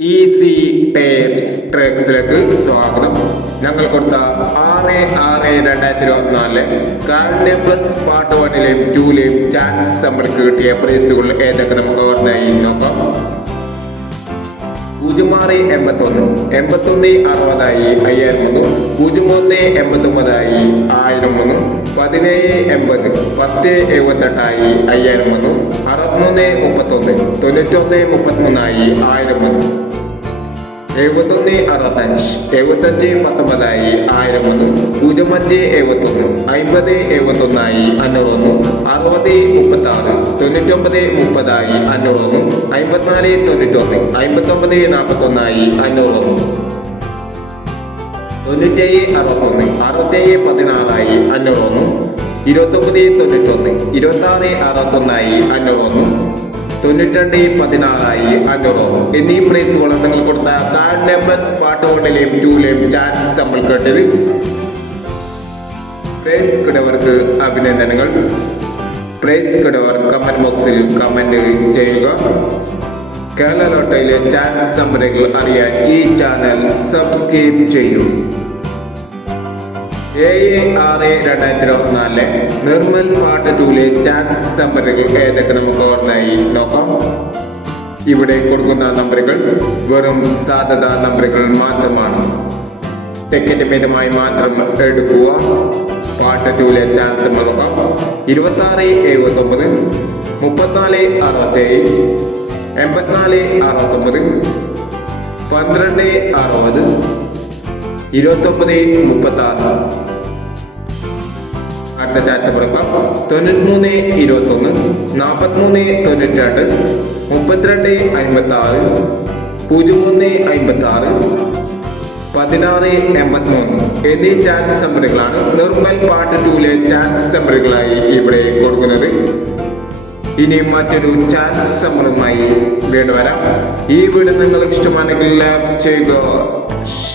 Easy tapes ട്രക്സിലേക്ക് സ്വാഗതം. ഞങ്ങൾ കൊടുത്ത ആറ് ആറ് രണ്ടായിരത്തി ഇരുപത്തിനാലിലെ കാലിലെ പ്ലസ് പാർട്ട് വണ്ണിലെയും ടൂലെയും ചാൻസ് നമ്മൾക്ക് കിട്ടിയ പ്രൈസുകൾ ഏതൊക്കെ നമുക്ക് ഓർമ്മയായി നോക്കാം. പൂജ്യം എൺപത്തൊന്ന് എൺപത്തൊന്ന് അറുപതായി അയ്യായിരം ഒന്ന് പൂജ്യം ഒന്ന് എൺപത്തൊമ്പതായി ആയിരം ഒന്ന് പതിനേഴ് എൺപത് പത്ത് എഴുപത്തെട്ടായി അയ്യായിരം ഒന്ന് അറുപത്തിമൂന്ന് മുപ്പത്തൊന്ന് തൊണ്ണൂറ്റൊന്ന് മുപ്പത്തിമൂന്നായി ആയിരം ഒന്ന് എഴുപത്തൊന്ന് അറുപത്തഞ്ച് എഴുപത്തഞ്ച് പത്തൊമ്പതായി ആയിരം ഒന്ന് പൂജ്യം അഞ്ച് എഴുപത്തൊന്ന് അമ്പത് എഴുപത്തൊന്നായി അഞ്ഞൂറ് ഒന്ന് അറുപത് മുപ്പത്തി ആറ് തൊണ്ണൂറ്റൊമ്പത് മുപ്പതായി അഞ്ഞൂറ് ഒന്ന് അമ്പത്തിനാല് തൊണ്ണൂറ്റൊന്ന് അമ്പത്തൊമ്പത് നാൽപ്പത്തൊന്നായി അഞ്ഞൂറ് ഒന്ന് തൊണ്ണൂറ്റേഴ് അറുപത്തൊന്ന് അറുപത്തേഴ് പതിനാറായി അഞ്ഞൂറ് ഒന്ന് ഇരുപത്തൊമ്പത് തൊണ്ണൂറ്റൊന്ന് ഇരുപത്താറ് അറുപത്തൊന്നായി അഞ്ഞൂറ് ഒന്ന് തൊണ്ണൂറ്റിരണ്ട് പതിനാറായി അഞ്ഞൂറ് എന്നീ പ്രൈസുകളും നിങ്ങൾ കൊടുത്ത. കാർഡ് നമ്പേഴ്സ് പാട്ട് കൊണ്ടിലെയും ടൂലെയും ചാൻസ് നമ്മൾ കേട്ടത്. പ്രൈസ് കിടവർക്ക് അഭിനന്ദനങ്ങൾ. പ്രൈസ് കിടവർ കമന്റ് ബോക്സിൽ കമന്റ് ചെയ്യുക. കേരള ലോട്ടയിലെ ചാൻസ് സംഭരങ്ങൾ അറിയാൻ ഈ ചാനൽ സബ്സ്ക്രൈബ് ചെയ്യൂ. ഏഴ് ആറ് രണ്ടായിരത്തി ഇരുപത്തിനാലിലെ നിർമ്മൽ പാട്ട് ടൂലെ ചാൻസ് നമ്പറുകൾ ഏതൊക്കെ നമുക്ക് ഓർമ്മയായി നോക്കാം. ഇവിടെ കൊടുക്കുന്ന നമ്പറുകൾ വെറും സാധ്യത നമ്പറുകൾ മാത്രമാണ്. ടിക്കറ്റ് മിതമായി മാത്രം എടുക്കുക. പാട്ട് ടൂലെ ചാൻസ് നോക്കാം. ഇരുപത്തി ആറ് എഴുപത്തി ഒമ്പത് മുപ്പത്തിനാല് അറുപത്തേഴ് എൺപത്തിനാല് അറുപത്തൊമ്പത് പന്ത്രണ്ട് അറുപത് ഇരുപത്തൊമ്പത് മുപ്പത്തി ആറ് അടുത്ത ചാൻസ് കൊടുക്കാം. തൊണ്ണൂറ്റിമൂന്ന് ഇരുപത്തൊന്ന് നാൽപ്പത്തിമൂന്ന് തൊണ്ണൂറ്റി രണ്ട് മുപ്പത്തിരണ്ട് അമ്പത്തി ആറ് പൂജ്യം മൂന്ന് അമ്പത്തി ആറ് പതിനാറ് എൺപത്തിമൂന്ന് എന്നീ ചാൻസ് നമ്പറുകളാണ് നിർമ്മൽ പാട്ട് ടൂലെ ചാൻസ് നമ്പറുകളായി ഇവിടെ കൊടുക്കുന്നത്. ഇനി മറ്റൊരു ചാൻസ് നമ്പറുമായി വീണ്ടും വരാം. ഈ വീഡിയോ നിങ്ങൾക്ക് ഇഷ്ടമാണെങ്കിൽ ലൈക്ക് ചെയ്യുക.